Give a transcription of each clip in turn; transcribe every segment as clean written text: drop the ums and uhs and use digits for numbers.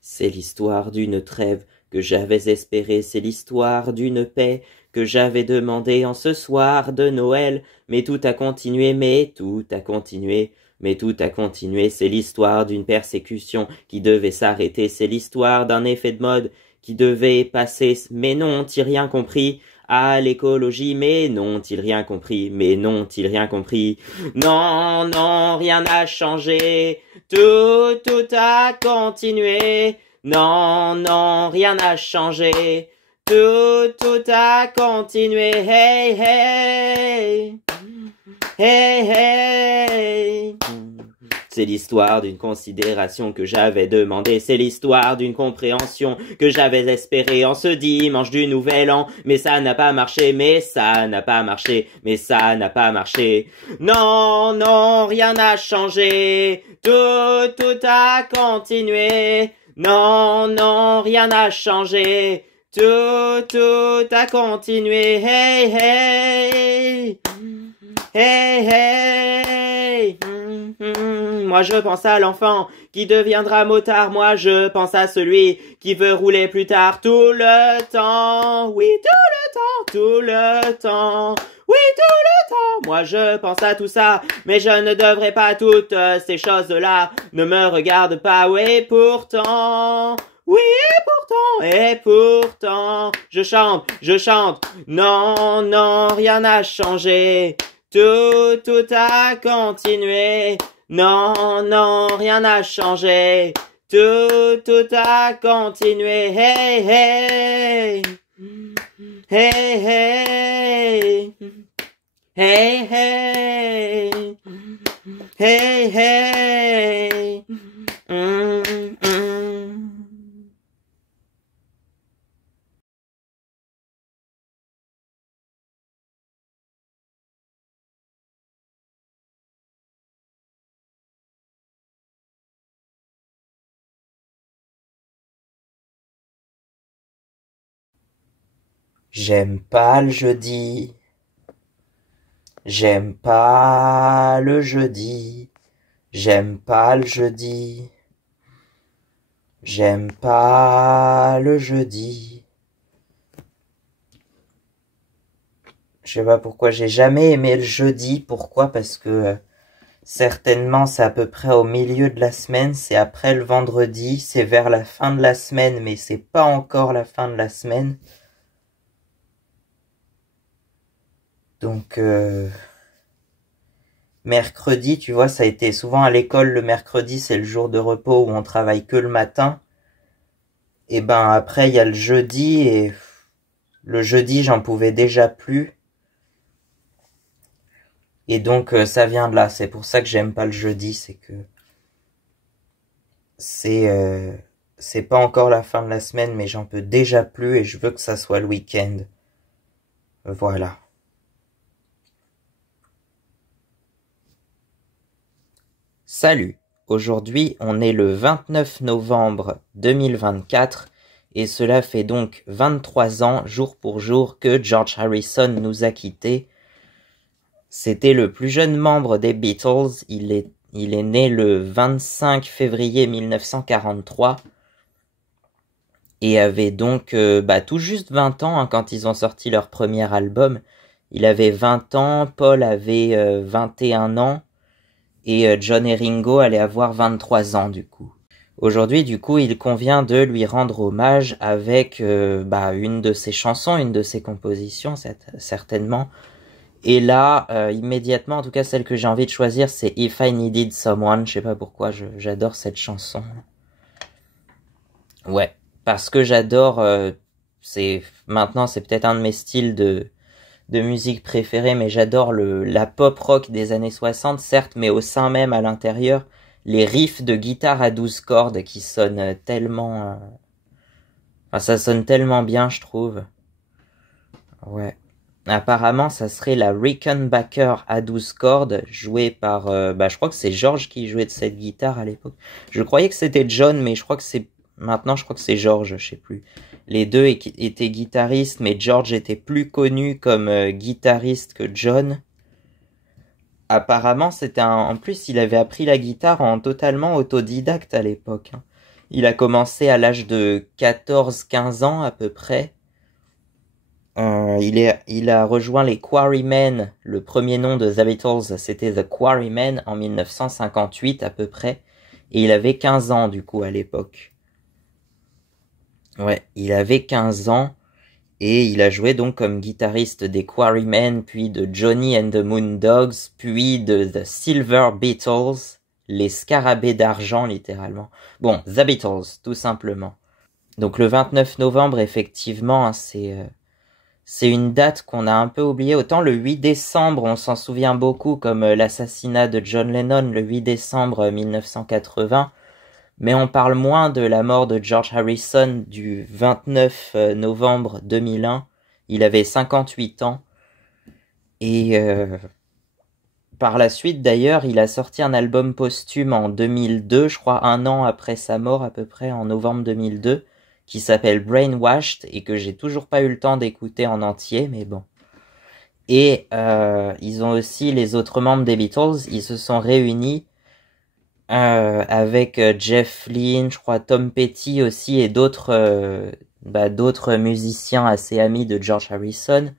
C'est l'histoire d'une trêve que j'avais espérée, c'est l'histoire d'une paix que j'avais demandée en ce soir de Noël. Mais tout a continué, mais tout a continué. Mais tout a continué, c'est l'histoire d'une persécution qui devait s'arrêter, c'est l'histoire d'un effet de mode qui devait passer, mais n'ont-ils rien compris à l'écologie, mais n'ont-ils rien compris, mais n'ont-ils rien compris. Non, non, rien n'a changé, tout a continué. Non, non, rien n'a changé, tout a continué. Hey, hey, hey, hey. C'est l'histoire d'une considération que j'avais demandée, c'est l'histoire d'une compréhension que j'avais espérée en ce dimanche du Nouvel An. Mais ça n'a pas marché, mais ça n'a pas marché, mais ça n'a pas marché. Non, non, rien n'a changé, tout a continué. Non, non, rien n'a changé, tout a continué. Hey, hey, hey, hey. Moi je pense à l'enfant qui deviendra motard, moi je pense à celui qui veut rouler plus tard. Tout le temps, oui tout le temps, oui tout le temps. Moi je pense à tout ça, mais je ne devrais pas. Toutes ces choses-là ne me regardent pas. Oui pourtant, oui et pourtant, je chante, non, non, rien n'a changé. Tout a continué. Non, non, rien n'a changé. Tout a continué. Hey, hey. Hey, hey. Hey, hey. Hey, hey. J'aime pas le jeudi. J'aime pas le jeudi. J'aime pas le jeudi. J'aime pas le jeudi. Je sais pas pourquoi j'ai jamais aimé le jeudi. Pourquoi? Parce que certainement c'est à peu près au milieu de la semaine. C'est après le vendredi. C'est vers la fin de la semaine, mais c'est pas encore la fin de la semaine. Donc mercredi, tu vois, ça a été souvent à l'école le mercredi, c'est le jour de repos où on travaille que le matin. Et ben après il y a le jeudi et le jeudi j'en pouvais déjà plus. Et donc ça vient de là, c'est pour ça que j'aime pas le jeudi, c'est que c'est pas encore la fin de la semaine mais j'en peux déjà plus et je veux que ça soit le week-end. Voilà. Salut, aujourd'hui on est le 29 novembre 2024 et cela fait donc 23 ans jour pour jour que George Harrison nous a quittés. C'était le plus jeune membre des Beatles, il est né le 25 février 1943 et avait donc tout juste 20 ans quand ils ont sorti leur premier album. Il avait 20 ans, Paul avait 21 ans. Et John et Ringo allaient avoir 23 ans du coup. Aujourd'hui, du coup, il convient de lui rendre hommage avec une de ses chansons, une de ses compositions, certainement. Et là, immédiatement, en tout cas celle que j'ai envie de choisir, c'est If I Needed Someone. Je sais pas pourquoi, j'adore cette chanson. Ouais, parce que j'adore, maintenant c'est peut-être un de mes styles de musique préférée, mais j'adore la pop rock des années 60, certes, mais au sein même, à l'intérieur, les riffs de guitare à 12 cordes qui sonnent tellement... ça sonne tellement bien, je trouve. Ouais. Apparemment, ça serait la Rickenbacker à 12 cordes, jouée par... je crois que c'est George qui jouait de cette guitare à l'époque. Je croyais que c'était John, mais je crois que c'est... Maintenant, je crois que c'est George, je sais plus. Les deux étaient guitaristes, mais George était plus connu comme guitariste que John. Apparemment, en plus, il avait appris la guitare en totalement autodidacte à l'époque. Il a commencé à l'âge de 14-15 ans à peu près. Il a rejoint les Quarrymen. Le premier nom de The Beatles, c'était The Quarrymen en 1958 à peu près. Et il avait 15 ans du coup à l'époque. Ouais, il avait 15 ans. Et il a joué donc comme guitariste des Quarrymen, puis de Johnny and the Moondogs, puis de The Silver Beatles, les scarabées d'argent littéralement. Bon, The Beatles, tout simplement. Donc le 29 novembre, effectivement, hein, c'est une date qu'on a un peu oubliée. Autant le 8 décembre, on s'en souvient beaucoup, comme l'assassinat de John Lennon le 8 décembre 1980. Mais on parle moins de la mort de George Harrison du 29 novembre 2001. Il avait 58 ans. Et par la suite, d'ailleurs, il a sorti un album posthume en 2002, je crois un an après sa mort à peu près, en novembre 2002, qui s'appelle Brainwashed et que j'ai toujours pas eu le temps d'écouter en entier, mais bon. Et ils ont aussi, les autres membres des Beatles, ils se sont réunis avec Jeff Lynne, je crois Tom Petty aussi et d'autres musiciens assez amis de George Harrison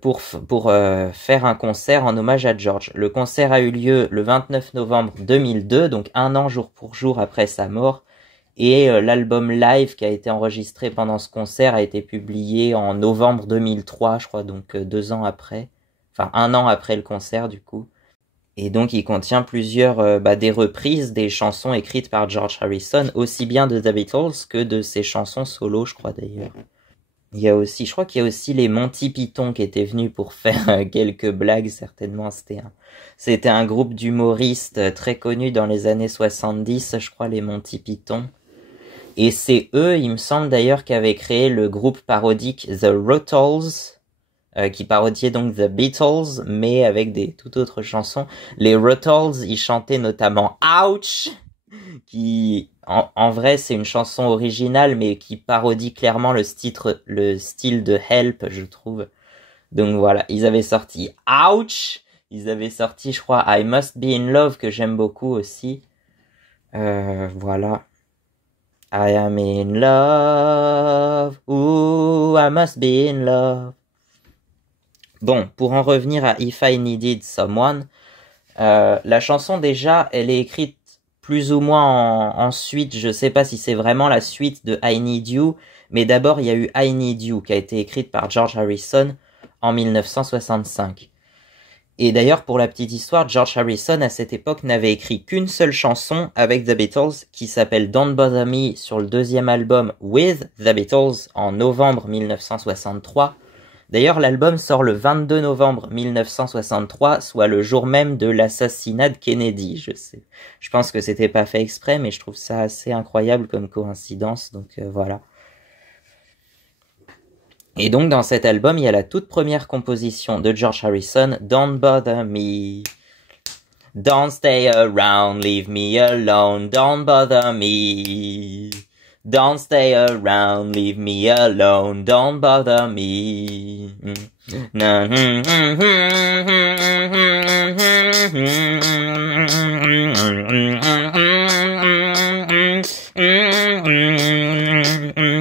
pour faire un concert en hommage à George. Le concert a eu lieu le 29 novembre 2002, donc un an jour pour jour après sa mort, et l'album live qui a été enregistré pendant ce concert a été publié en novembre 2003, je crois, donc 2 ans après, enfin un an après le concert du coup. Et donc il contient plusieurs des reprises des chansons écrites par George Harrison, aussi bien de The Beatles que de ses chansons solo, je crois d'ailleurs. Je crois qu'il y a aussi les Monty Python qui étaient venus pour faire quelques blagues, certainement. C'était un groupe d'humoristes très connu dans les années 70, je crois, les Monty Python. Et c'est eux, il me semble d'ailleurs, qui avaient créé le groupe parodique The Rutles, qui parodiait donc The Beatles, mais avec des toutes autres chansons. Les Rutles, ils chantaient notamment Ouch, qui, en vrai, c'est une chanson originale, mais qui parodie clairement le style de Help, je trouve. Donc voilà, ils avaient sorti Ouch, ils avaient sorti, je crois, I Must Be in Love, que j'aime beaucoup aussi. Voilà. I am in love, ooh, I must be in love. Bon, pour en revenir à If I Needed Someone, la chanson déjà, elle est écrite plus ou moins en suite, je sais pas si c'est vraiment la suite de I Need You, mais d'abord il y a eu I Need You qui a été écrite par George Harrison en 1965. Et d'ailleurs, pour la petite histoire, George Harrison à cette époque n'avait écrit qu'une seule chanson avec The Beatles qui s'appelle Don't Bother Me sur le deuxième album With The Beatles en novembre 1963. D'ailleurs, l'album sort le 22 novembre 1963, soit le jour même de l'assassinat de Kennedy. Je pense que c'était pas fait exprès, mais je trouve ça assez incroyable comme coïncidence, donc voilà. Et donc dans cet album, il y a la toute première composition de George Harrison, Don't Bother Me. Don't stay around, leave me alone, don't bother me. Don't stay around, leave me alone, don't bother me.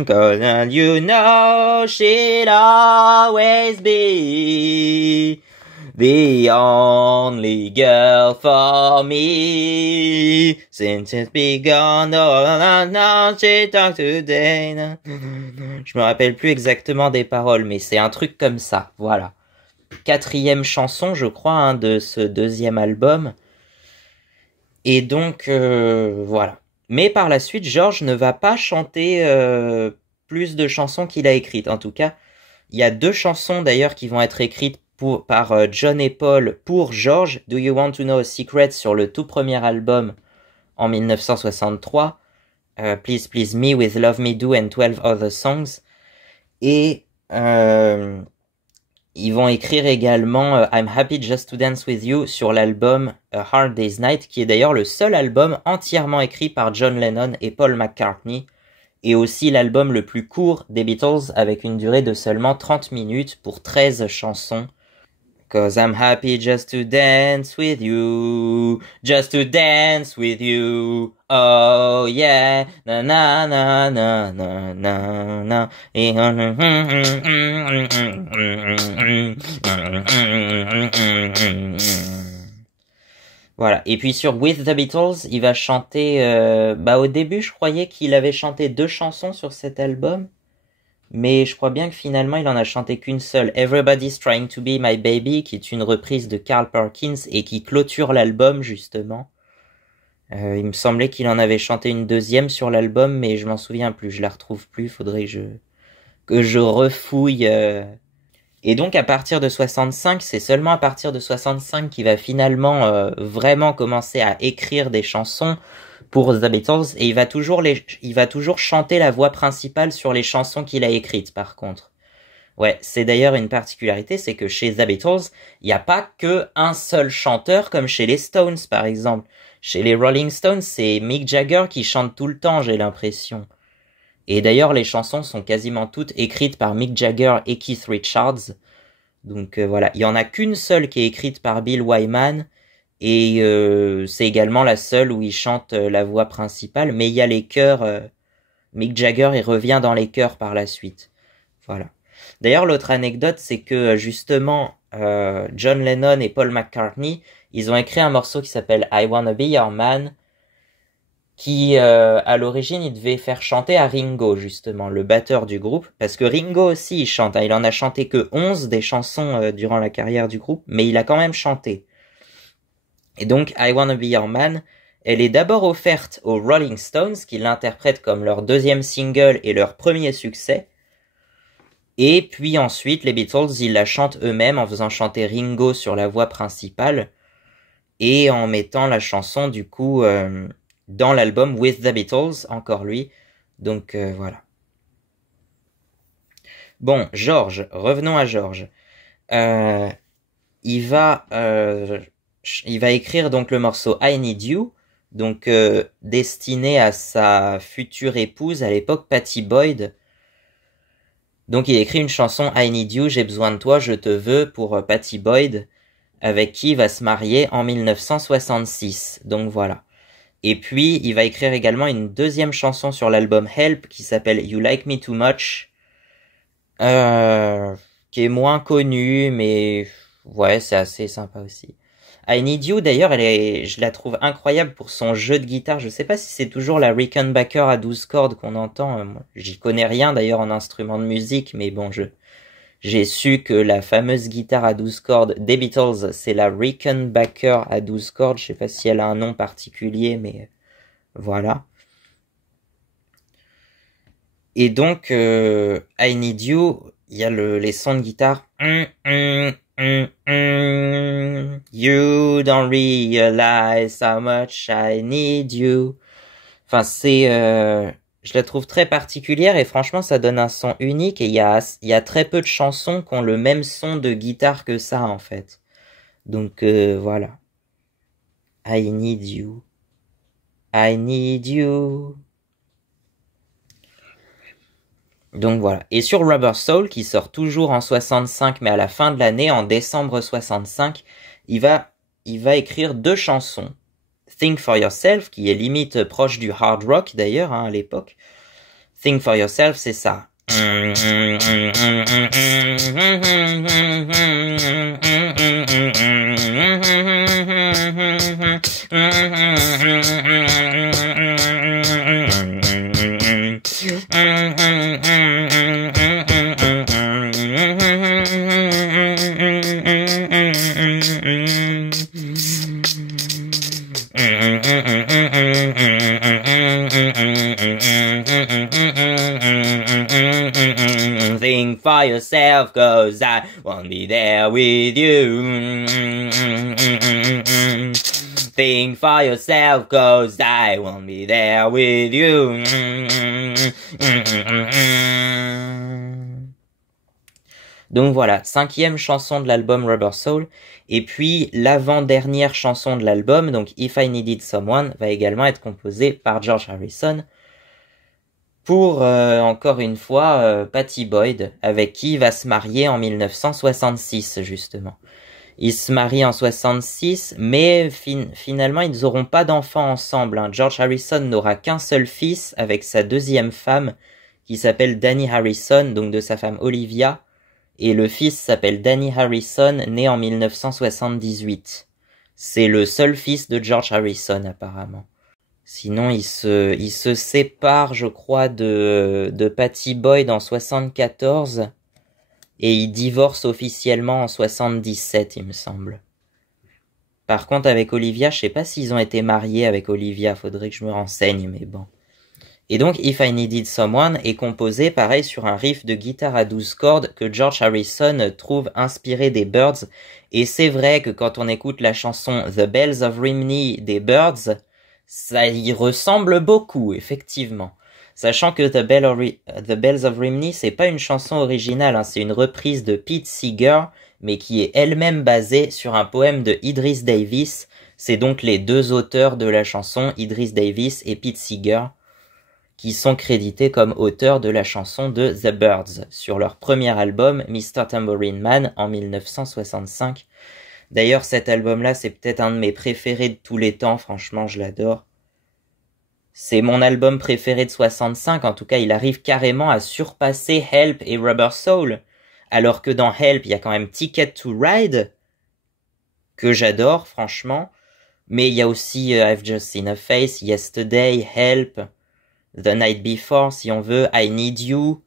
Cause you know she'll always be the only girl for me. Since it's begun, now she talks today. Je me rappelle plus exactement des paroles, mais c'est un truc comme ça, voilà. 4e chanson, je crois, hein, de ce deuxième album. Et donc, voilà. Mais par la suite, George ne va pas chanter plus de chansons qu'il a écrites. En tout cas, il y a 2 chansons d'ailleurs qui vont être écrites par John et Paul pour George. Do You Want to Know a Secret sur le tout premier album en 1963. Please Please Me with Love Me Do and 12 Other Songs. Et ils vont écrire également I'm Happy Just to Dance With You sur l'album A Hard Day's Night, qui est d'ailleurs le seul album entièrement écrit par John Lennon et Paul McCartney, et aussi l'album le plus court des Beatles avec une durée de seulement 30 minutes pour 13 chansons. 'Cause I'm happy just to dance with you, just to dance with you. Oh yeah, na na na na na na na. Voilà. Et puis sur With the Beatles, il va chanter. Au début, je croyais qu'il avait chanté 2 chansons sur cet album. Mais je crois bien que finalement il en a chanté qu'une seule, Everybody's Trying to Be My Baby, qui est une reprise de Carl Perkins et qui clôture l'album justement. Il me semblait qu'il en avait chanté une deuxième sur l'album, mais je m'en souviens plus, je la retrouve plus, faudrait que je refouille. Et donc à partir de 65, c'est seulement à partir de 65 qu'il va finalement vraiment commencer à écrire des chansons pour The Beatles, et il va toujours chanter la voix principale sur les chansons qu'il a écrites, par contre. Ouais, c'est d'ailleurs une particularité, c'est que chez The Beatles, il n'y a pas que un seul chanteur, comme chez les Stones, par exemple. Chez les Rolling Stones, c'est Mick Jagger qui chante tout le temps, j'ai l'impression. Et d'ailleurs, les chansons sont quasiment toutes écrites par Mick Jagger et Keith Richards. Donc voilà, il y en a qu'une seule qui est écrite par Bill Wyman, et c'est également la seule où il chante la voix principale, mais il y a les chœurs. Mick Jagger, il revient dans les chœurs par la suite. Voilà. D'ailleurs, l'autre anecdote, c'est que justement, John Lennon et Paul McCartney, ils ont écrit un morceau qui s'appelle I Wanna Be Your Man, qui, à l'origine, il devait faire chanter à Ringo, justement, le batteur du groupe, parce que Ringo aussi, il chante. Il en a chanté que 11 des chansons durant la carrière du groupe, mais il a quand même chanté. Et donc, I Wanna Be Your Man, elle est d'abord offerte aux Rolling Stones, qui l'interprètent comme leur deuxième single et leur premier succès. Et puis ensuite, les Beatles, ils la chantent eux-mêmes en faisant chanter Ringo sur la voix principale et en mettant la chanson, du coup, dans l'album With the Beatles, encore lui. Donc, voilà. Bon, George, revenons à George. Il va écrire donc le morceau I Need You, donc destiné à sa future épouse à l'époque, Pattie Boyd. Donc il écrit une chanson I Need You, j'ai besoin de toi, je te veux, pour Pattie Boyd, avec qui il va se marier en 1966. Donc voilà. Et puis il va écrire également une deuxième chanson sur l'album Help qui s'appelle You Like Me Too Much, qui est moins connue, mais ouais, c'est assez sympa aussi. I Need You, d'ailleurs, je la trouve incroyable pour son jeu de guitare. Je sais pas si c'est toujours la Rickenbacker à 12 cordes qu'on entend. J'y connais rien d'ailleurs en instrument de musique, mais bon, j'ai su que la fameuse guitare à 12 cordes des Beatles, c'est la Rickenbacker à 12 cordes. Je sais pas si elle a un nom particulier, mais voilà. Et donc, I Need You, il y a les sons de guitare. You don't realize how much I need you. Enfin, je la trouve très particulière et franchement, ça donne un son unique et il y a très peu de chansons qui ont le même son de guitare que ça, en fait. Donc, voilà. I need you. I need you. Donc voilà. Et sur Rubber Soul, qui sort toujours en 65, mais à la fin de l'année, en décembre 65, il va écrire 2 chansons. Think for Yourself, qui est limite proche du hard rock d'ailleurs, à l'époque. Think for Yourself, c'est ça. Think for yourself, 'cause I won't be there with you. Think for yourself, 'cause I won't be there with you. Donc voilà, 5e chanson de l'album Rubber Soul. Et puis l'avant-dernière chanson de l'album, donc If I Needed Someone, va également être composée par George Harrison pour, encore une fois, Pattie Boyd, avec qui il va se marier en 1966, justement. Ils se marient en 66, mais finalement, ils n'auront pas d'enfants ensemble, hein. George Harrison n'aura qu'un seul fils avec sa deuxième femme, qui s'appelle Danny Harrison, donc de sa femme Olivia, et le fils s'appelle Danny Harrison, né en 1978. C'est le seul fils de George Harrison, apparemment. Sinon, il se sépare, je crois, de Pattie Boyd en 74, et il divorce officiellement en 77, il me semble. Par contre, avec Olivia, je sais pas s'ils ont été mariés avec Olivia, faudrait que je me renseigne, mais bon. Et donc, If I Needed Someone est composé, pareil, sur un riff de guitare à 12 cordes que George Harrison trouve inspiré des Byrds. Et c'est vrai que quand on écoute la chanson The Bells of Rhymney des Byrds, ça y ressemble beaucoup, effectivement. Sachant que The Bells of Rhymney, c'est pas une chanson originale, hein, c'est une reprise de Pete Seeger, mais qui est elle-même basée sur un poème de Idris Davis. C'est donc les deux auteurs de la chanson, Idris Davis et Pete Seeger, qui sont crédités comme auteurs de la chanson de The Byrds, sur leur premier album, Mr. Tambourine Man, en 1965. D'ailleurs, cet album-là, c'est peut-être un de mes préférés de tous les temps, franchement, je l'adore. C'est mon album préféré de 65, en tout cas, il arrive carrément à surpasser Help et Rubber Soul, alors que dans Help, il y a quand même Ticket to Ride, que j'adore, franchement, mais il y a aussi I've Just Seen a Face, Yesterday, Help, The Night Before, si on veut, I Need You,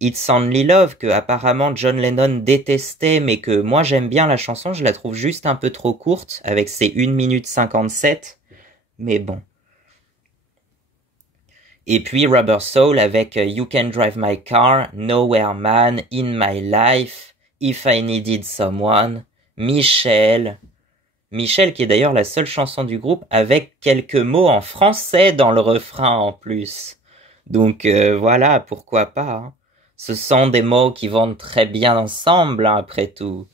It's Only Love, que apparemment John Lennon détestait, mais que moi j'aime bien la chanson, je la trouve juste un peu trop courte, avec ses 1 minute 57, mais bon. Et puis Rubber Soul avec You Can Drive My Car, Nowhere Man, In My Life, If I Needed Someone, Michel qui est d'ailleurs la seule chanson du groupe avec quelques mots en français dans le refrain en plus. Donc voilà, pourquoi pas, hein. Ce sont des mots qui vont très bien ensemble, hein, après tout.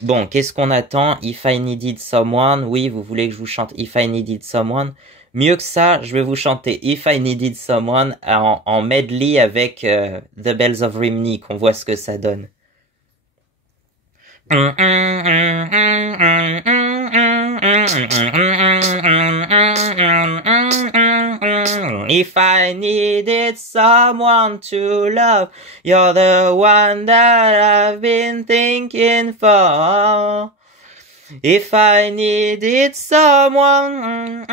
Bon, qu'est-ce qu'on attend? If I Needed Someone, oui, vous voulez que je vous chante If I Needed Someone? Mieux que ça, je vais vous chanter If I Needed Someone en medley avec The Bells of Rhymney, qu'on voit ce que ça donne. If I needed someone to love, you're the one that I've been thinking for. If I needed someone,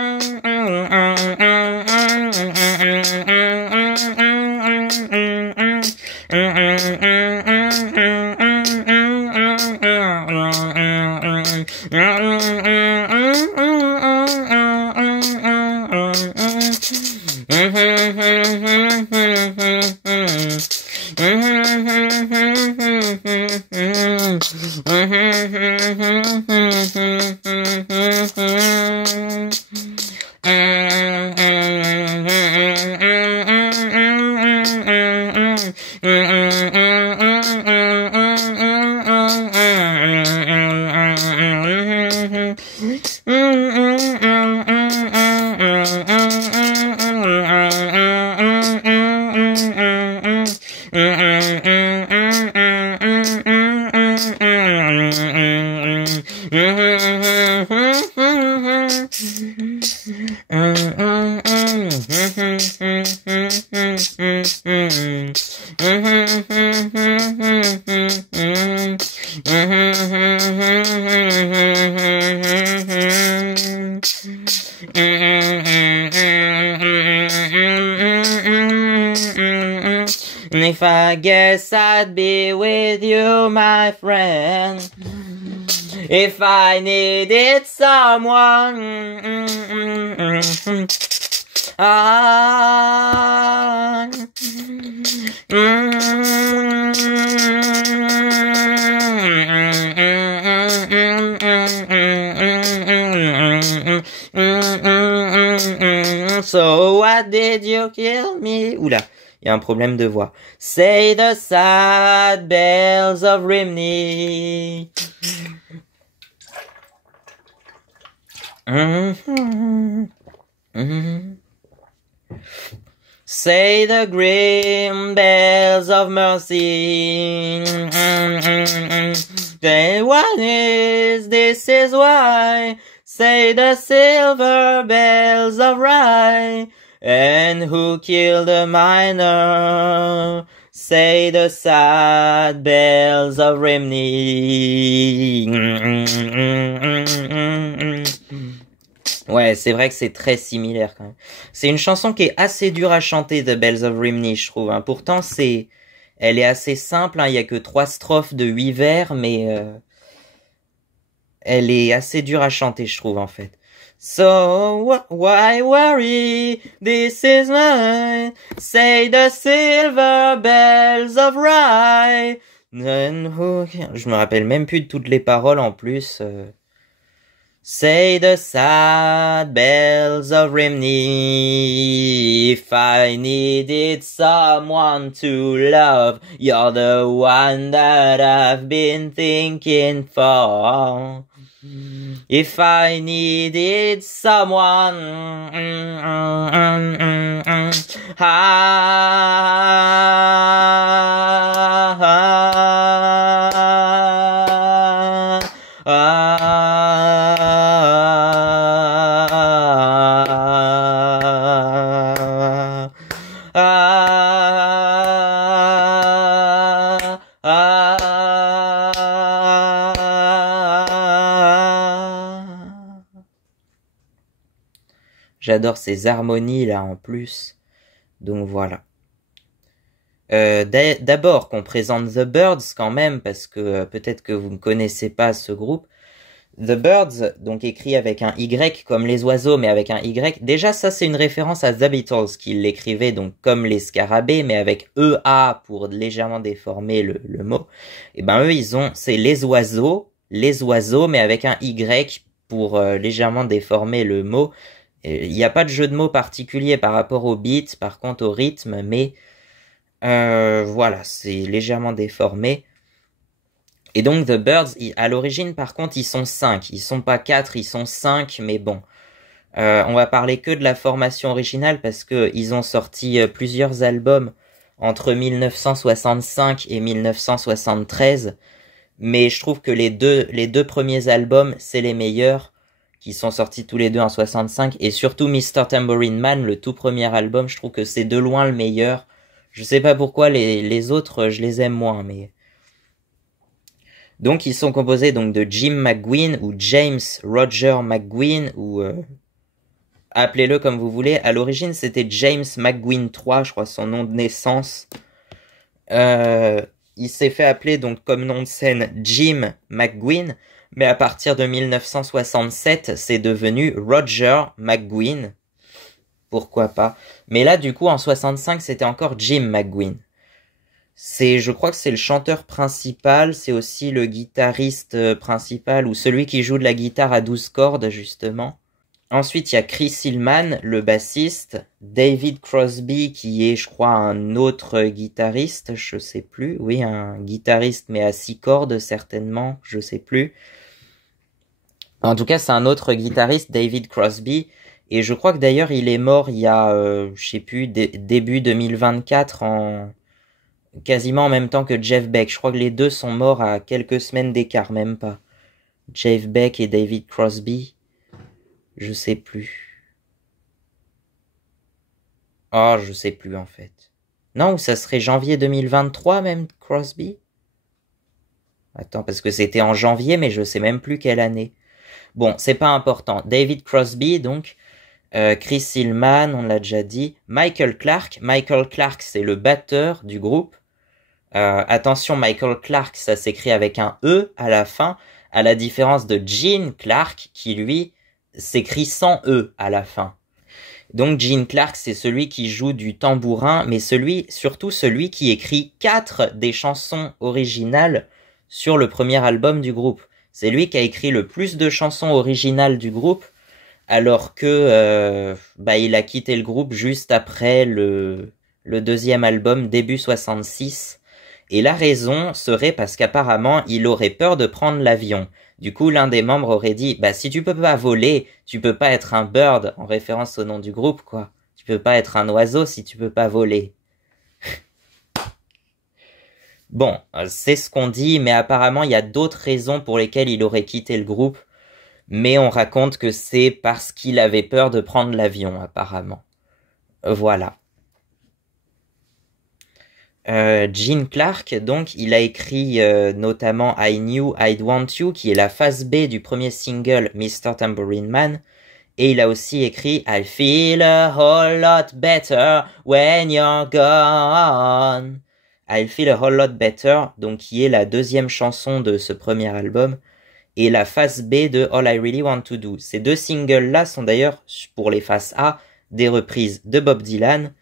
if I guess I'd be with you, my friend. If I needed someone, so what did you kill me? Oula, il y a un problème de voix. Say the sad bells of Rhymney. Say the grim bells of mercy. Say what is, this is why. Say the silver bells of rye. And who killed the miner? Say the sad bells of Rimney. Ouais, c'est vrai que c'est très similaire quand même. C'est une chanson qui est assez dure à chanter, The Bells of Rimney, je trouve. Hein. Pourtant, elle est assez simple. Hein. Il y a que 3 strophes de 8 vers, mais elle est assez dure à chanter, je trouve en fait. So why worry? This is mine. Say the silver bells of rye. Je me rappelle même plus de toutes les paroles en plus. Say the sad bells of Rimney. If I needed someone to love, you're the one that I've been thinking for. If I needed someone, J'adore ces harmonies là en plus. Donc voilà. D'abord qu'on présente The Byrds quand même, parce que peut-être que vous ne connaissez pas ce groupe. The Byrds, donc écrit avec un Y comme les oiseaux, mais avec un Y. Déjà, ça c'est une référence à The Beatles, qui l'écrivait donc comme les scarabées, mais avec EA pour légèrement déformer le mot. Et ben eux, c'est les oiseaux, mais avec un Y pour légèrement déformer le mot. Il n'y a pas de jeu de mots particulier par rapport au beat, par contre au rythme, mais voilà, c'est légèrement déformé. Et donc The Byrds, à l'origine par contre, ils sont 5. Ils sont pas 4, ils sont 5, mais bon. On va parler que de la formation originale parce que ils ont sorti plusieurs albums entre 1965 et 1973. Mais je trouve que les deux premiers albums, c'est les meilleurs, qui sont sortis tous les deux en 65. Et surtout Mr. Tambourine Man, le tout premier album, je trouve que c'est de loin le meilleur. Je sais pas pourquoi les autres, je les aime moins, mais... Donc ils sont composés donc de Jim McGuinn ou James Roger McGuinn ou appelez-le comme vous voulez. À l'origine c'était James McGuinn III, je crois son nom de naissance. Il s'est fait appeler donc comme nom de scène Jim McGuinn, mais à partir de 1967 c'est devenu Roger McGuinn. Pourquoi pas. Mais là du coup en 65 c'était encore Jim McGuinn. Je crois que c'est le chanteur principal, c'est aussi le guitariste principal, ou celui qui joue de la guitare à 12 cordes, justement. Ensuite, il y a Chris Hillman, le bassiste, David Crosby, qui est, je crois, un autre guitariste, je sais plus, oui, un guitariste, mais à 6 cordes, certainement, je sais plus. En tout cas, c'est un autre guitariste, David Crosby, et je crois que d'ailleurs, il est mort il y a, je sais plus, début 2024, quasiment en même temps que Jeff Beck. Je crois que les deux sont morts à quelques semaines d'écart, même pas. Jeff Beck et David Crosby. Je sais plus. Oh, je sais plus en fait. Non, ça serait janvier 2023 même, Crosby? Attends, parce que c'était en janvier, mais je sais même plus quelle année. Bon, c'est pas important. David Crosby, donc... Chris Hillman, on l'a déjà dit. Michael Clark. Michael Clark, c'est le batteur du groupe. Attention, Michael Clark, ça s'écrit avec un E à la fin, à la différence de Gene Clark, qui lui s'écrit sans E à la fin. Donc Gene Clark, c'est celui qui joue du tambourin, mais surtout celui qui écrit 4 des chansons originales sur le premier album du groupe. C'est lui qui a écrit le plus de chansons originales du groupe, alors que il a quitté le groupe juste après le deuxième album, début 66. Et la raison serait parce qu'apparemment, il aurait peur de prendre l'avion. Du coup, l'un des membres aurait dit, si tu peux pas voler, tu peux pas être un bird, en référence au nom du groupe, quoi. Tu peux pas être un oiseau si tu peux pas voler. Bon, c'est ce qu'on dit, mais apparemment il y a d'autres raisons pour lesquelles il aurait quitté le groupe. Mais on raconte que c'est parce qu'il avait peur de prendre l'avion, apparemment. Voilà. Gene Clark, donc, il a écrit notamment I Knew I'd Want You, qui est la phase B du premier single Mr. Tambourine Man. Et il a aussi écrit I Feel a Whole Lot Better When You're Gone. I Feel a Whole Lot Better, donc qui est la deuxième chanson de ce premier album, et la face B de All I Really Want to Do. Ces deux singles-là sont d'ailleurs, pour les faces A, des reprises de Bob Dylan.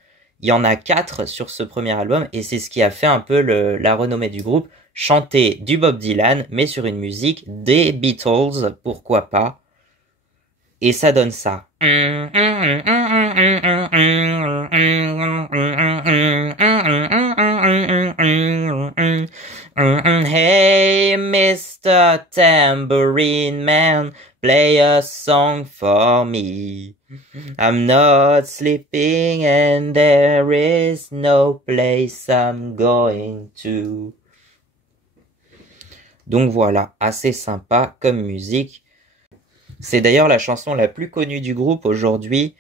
Il y en a 4 sur ce premier album, et c'est ce qui a fait un peu la renommée du groupe, chanter du Bob Dylan, mais sur une musique des Beatles, pourquoi pas. Et ça donne ça. Hey, Mr. Tambourine Man, play a song for me. I'm not sleeping and there is no place I'm going to. Donc voilà, assez sympa comme musique. C'est d'ailleurs la chanson la plus connue du groupe aujourd'hui.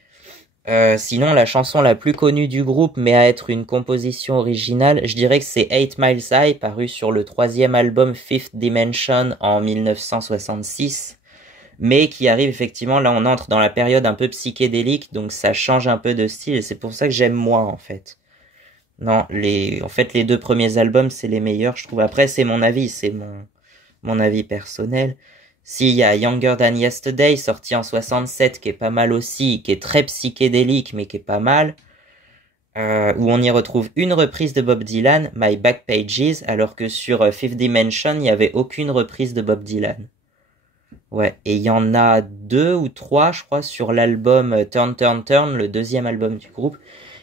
Sinon, la chanson la plus connue du groupe, mais à être une composition originale, je dirais que c'est 8 Miles High, paru sur le 3e album Fifth Dimension en 1966, mais qui arrive effectivement, là on entre dans la période un peu psychédélique, donc ça change un peu de style, et c'est pour ça que j'aime moins en fait. Non, en fait les 2 premiers albums c'est les meilleurs, je trouve. Après c'est mon avis, c'est mon avis personnel. S'il y a Younger Than Yesterday, sorti en 67, qui est pas mal aussi, qui est très psychédélique, mais qui est pas mal, où on y retrouve une reprise de Bob Dylan, My Back Pages, alors que sur Fifth Dimension, il n'y avait aucune reprise de Bob Dylan. Ouais, et il y en a 2 ou 3, je crois, sur l'album Turn Turn Turn, le 2e album du groupe,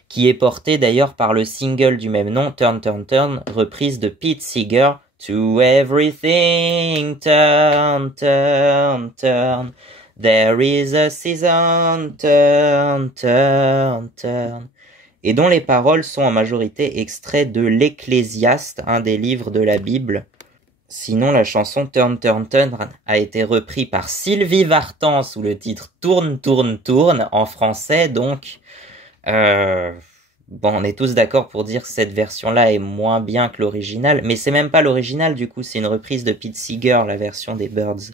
qui est porté d'ailleurs par le single du même nom, Turn Turn Turn, reprise de Pete Seeger, To everything, turn, turn, turn. There is a season, turn, turn, turn. Et dont les paroles sont en majorité extraits de l'Ecclésiaste, un des livres de la Bible. Sinon, la chanson Turn, turn, turn a été reprise par Sylvie Vartan sous le titre Tourne, tourne, tourne, en français, donc... Bon, on est tous d'accord pour dire que cette version-là est moins bien que l'original, mais c'est même pas l'original du coup, c'est une reprise de Pete Seeger, la version des Byrds.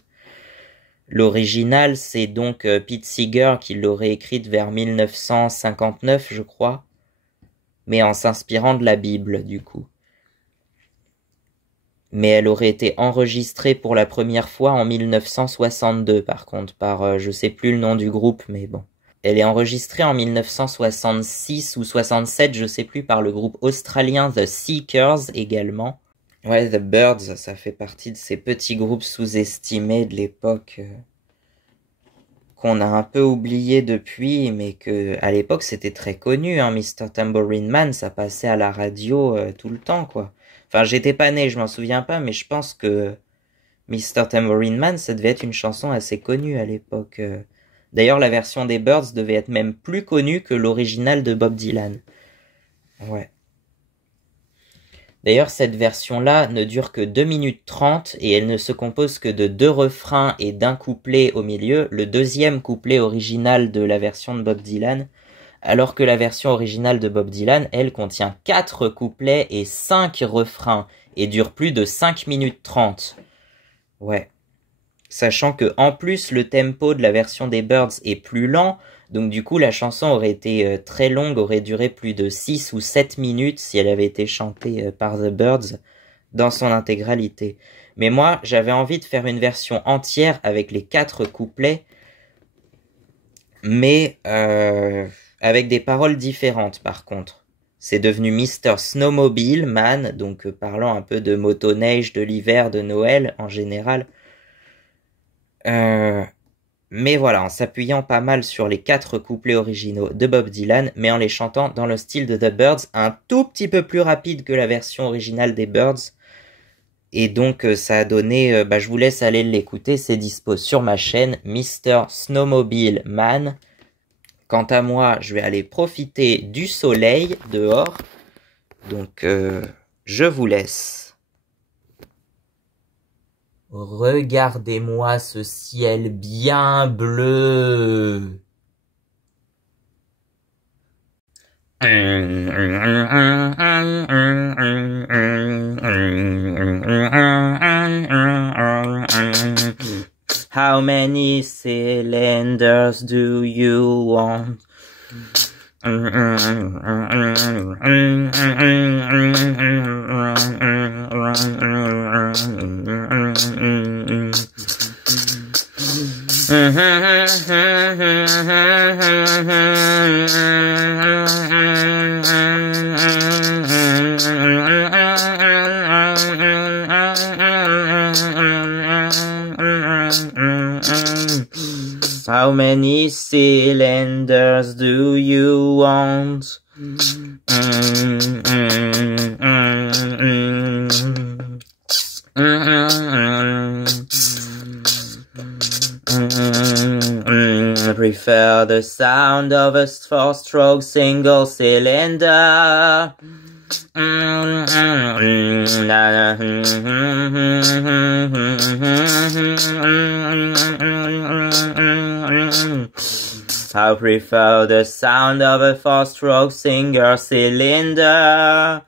L'original, c'est donc Pete Seeger qui l'aurait écrite vers 1959, je crois, mais en s'inspirant de la Bible du coup. Mais elle aurait été enregistrée pour la première fois en 1962 par contre, par je sais plus le nom du groupe, mais bon. Elle est enregistrée en 1966 ou 67, je sais plus, par le groupe australien The Seekers également. Ouais, The Byrds, ça fait partie de ces petits groupes sous-estimés de l'époque qu'on a un peu oublié depuis, mais que à l'époque c'était très connu, hein, Mr. Tambourine Man, ça passait à la radio tout le temps, quoi. Enfin, j'étais pas né, je m'en souviens pas, mais je pense que Mr. Tambourine Man, ça devait être une chanson assez connue à l'époque. D'ailleurs, la version des Byrds devait être même plus connue que l'original de Bob Dylan. Ouais. D'ailleurs, cette version-là ne dure que 2 minutes 30 et elle ne se compose que de 2 refrains et d'un couplet au milieu, le 2e couplet original de la version de Bob Dylan, alors que la version originale de Bob Dylan, elle, contient 4 couplets et 5 refrains et dure plus de 5 minutes 30. Ouais. Sachant que en plus le tempo de la version des Byrds est plus lent, donc du coup la chanson aurait été très longue, aurait duré plus de 6 ou 7 minutes si elle avait été chantée par The Byrds dans son intégralité. Mais moi j'avais envie de faire une version entière avec les 4 couplets, mais avec des paroles différentes par contre. C'est devenu Mr. Snowmobile Man, donc parlant un peu de motoneige, de l'hiver, de Noël en général. Mais voilà, en s'appuyant pas mal sur les 4 couplets originaux de Bob Dylan, mais en les chantant dans le style de The Byrds, un tout petit peu plus rapide que la version originale des Byrds. Et donc ça a donné, je vous laisse aller l'écouter, c'est dispo sur ma chaîne, Mr. Snowmobile Man. Quant à moi, je vais aller profiter du soleil dehors. Donc, je vous laisse. Regardez-moi ce ciel bien bleu. How many cylinders do you want? How many cylinders do you want? I prefer the sound of a four-stroke single cylinder. I prefer the sound of a four-stroke single cylinder.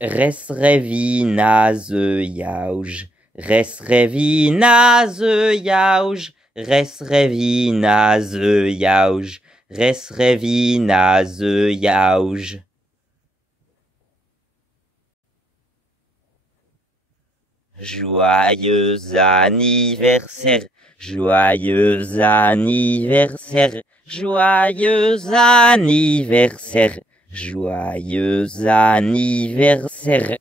Res revina ze jauj, res revina ze jauj, res revina ze jauj, res revina ze jauj. Joyeux anniversaire, joyeux anniversaire, joyeux anniversaire, joyeux anniversaire.